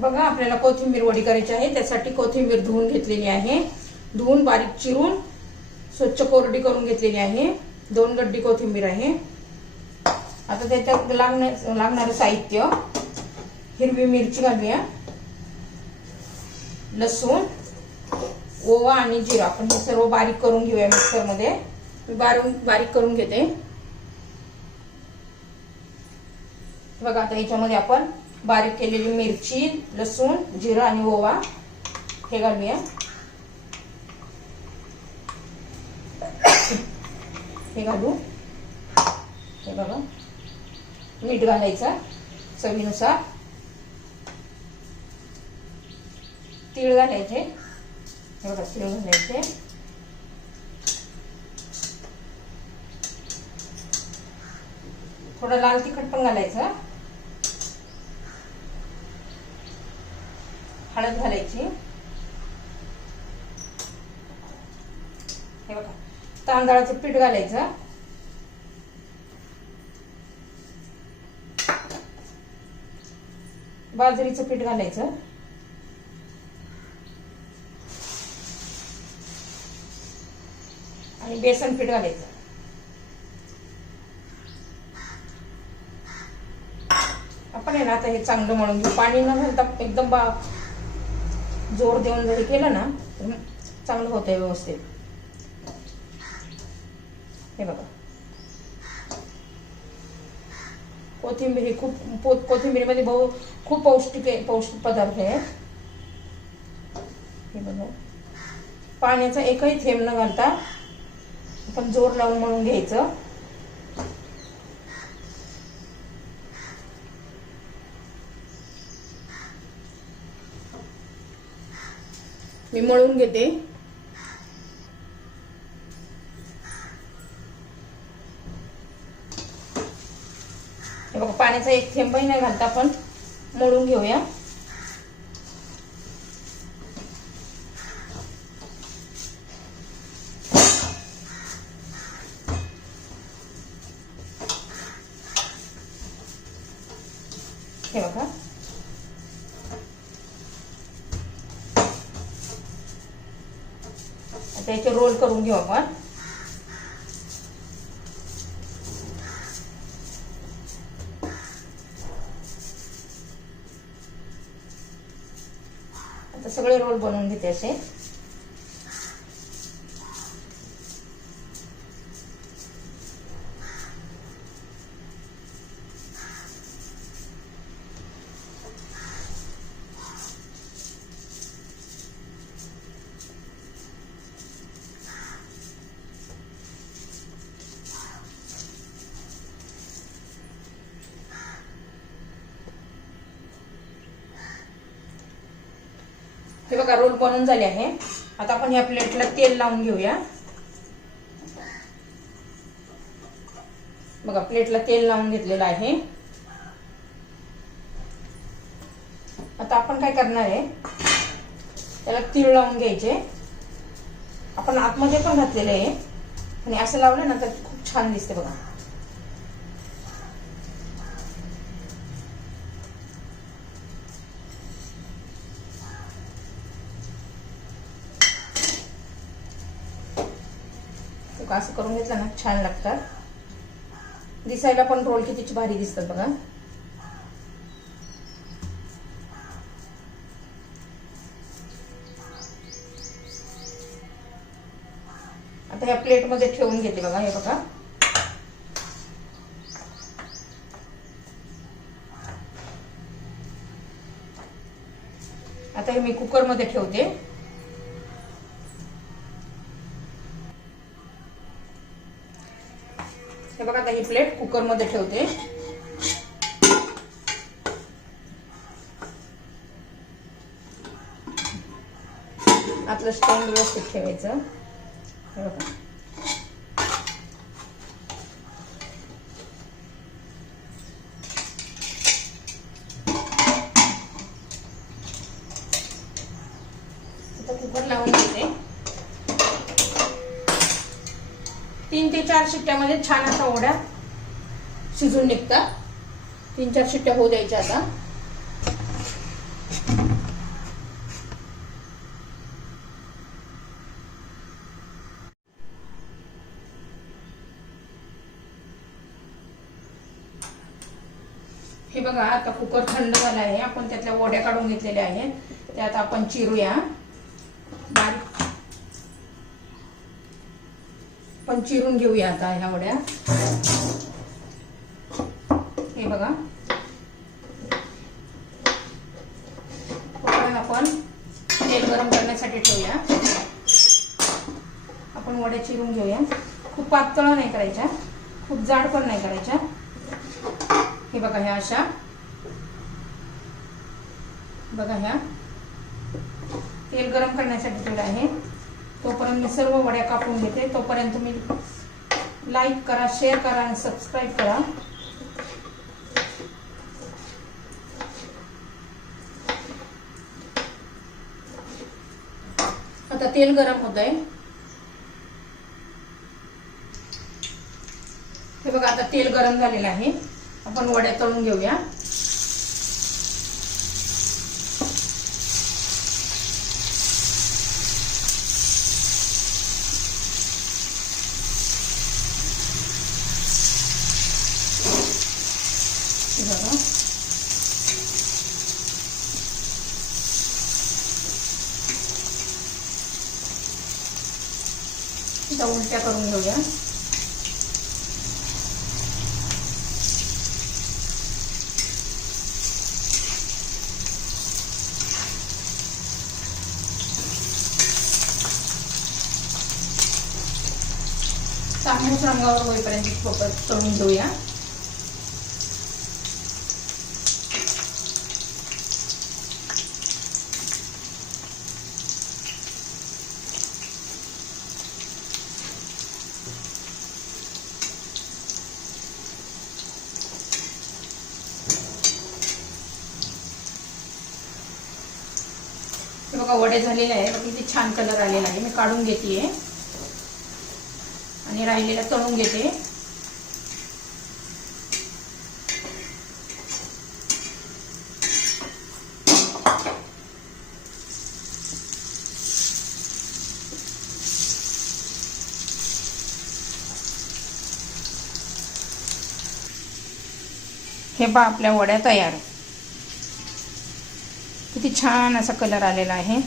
बघा आपल्याला कोथिंबीर वडी करायची आहे. त्यासाठी कोथिंबीर धुवून घेतलेली आहे. धुवून बारीक चिरून स्वच्छ कोरडी करून घेतलेली आहे. दोन गड्डी कोथिंबीर आहे. आता त्याच्यात लागणार लागणारं साहित्य हिरवी मिरची घालूया. लसूण ओवा आणि जिरा. आपण हे सर्व बारीक करून घेऊया मिक्सरमध्ये. मी बारीक बारीक करून घेते. बघा आता याच्यामध्ये आपण बारीक केलेली मिरची लसूण जिरं आणि ओवा हे घालूया. हे घालू. हे बघा. मीठ घालायचं चवीनुसार. तीळ घालायचे. हे बघा तीळ घालायचे. थोडं लाल तिखट पण घालायचं. हळद घालायची. हे बघा तांदळाचं पीठ घालायचं. बाजरीचं पीठ घालायचं. आणि बेसन पीठ घालायचं. आपण आहे ना आता हे चांगलं म्हणून घेऊ पाणी न घालता एकदम बा जोर देऊन जरी केलं ना तर चांगलं होतंय व्यवस्थित. हे बघा. कोथिंबीर ही खूप पो- कोथिंबीरीमध्ये बहु खूप पौष्टिक आहे पौष्टिक पदार्थ आहे. हे बघा. पाण्याचा एकही थेंब न घालता आपण जोर लावून म्हणून घ्यायचं. मी मळून घेते. हे बघा पाण्याचा एक थेंबही नाही घालता आपण. मळून घेऊया. हे बघा. आता याचे रोल करून घेऊ आपण. आता सगळे रोल बनवून घेते असे. बघा रोल बनवून झाले आहे. आता आपण या प्लेटला तेल लावून घेऊया. बघा प्लेटला तेल लावून घेतलेलं आहे. आता आपण काय करणार आहे? त्याला तीळ लावून घ्यायचे. आपण आतमध्ये पण घातलेले आहे. आणि असं लावलं ना तर खूप छान दिसते बघा. तर असं करून घेतलं ना छान लागतात. दिसायला पण रोल किती भारी दिसतात बघा. आता ह्या प्लेटमध्ये ठेवून घेते बघा हे बघा. आता हे मी कुकरमध्ये ठेवते. हे बघा आता ही प्लेट कुकरमध्ये ठेवते. आतलं स्टँड व्यवस्थित ठेवायचं. हे बघा. तीन ते चार शिट्ट्यामध्ये छान असा ओढ्या शिजून निघतात. तीन चार शिट्ट्या होऊ द्यायच्या आता. हे बघा आता कुकर थंड झाला आहे. आपण त्यातल्या ओढ्या काढून घेतलेल्या आहेत. त्यात आता आपण चिरूया. पण चिरून घेऊया आता ह्या वड्या. हे बघा. आपण तेल गरम करण्यासाठी ठेवूया. आपण वड्या चिरून घेऊया. खूप पातळ नाही करायच्या. खूप जाड पण नाही करायच्या. हे बघा ह्या अशा. बघा ह्या. तेल गरम करण्यासाठी ठेवलं आहे तोपर्यंत मी सर्व वड्या कापून घेते. तोपर्यंत तुम्ही लाईक करा शेअर करा आणि सबस्क्राईब करा. आता तेल गरम होत आहे हे बघा आता तेल गरम झालेलं आहे. आपण वड्या तळून घेऊया. हे त्या उलट्या करून घेऊया. चांगल्या रंगावर होईपर्यंत फोकस तळून घेऊया. बघा वडे झालेले आहे बघा किती छान कलर आलेला आहे. मी काढून घेते आणि राहिलेला तळून घेते. हे बा आपल्या वड्या तयार. किती छान असा कलर आलेला आहे.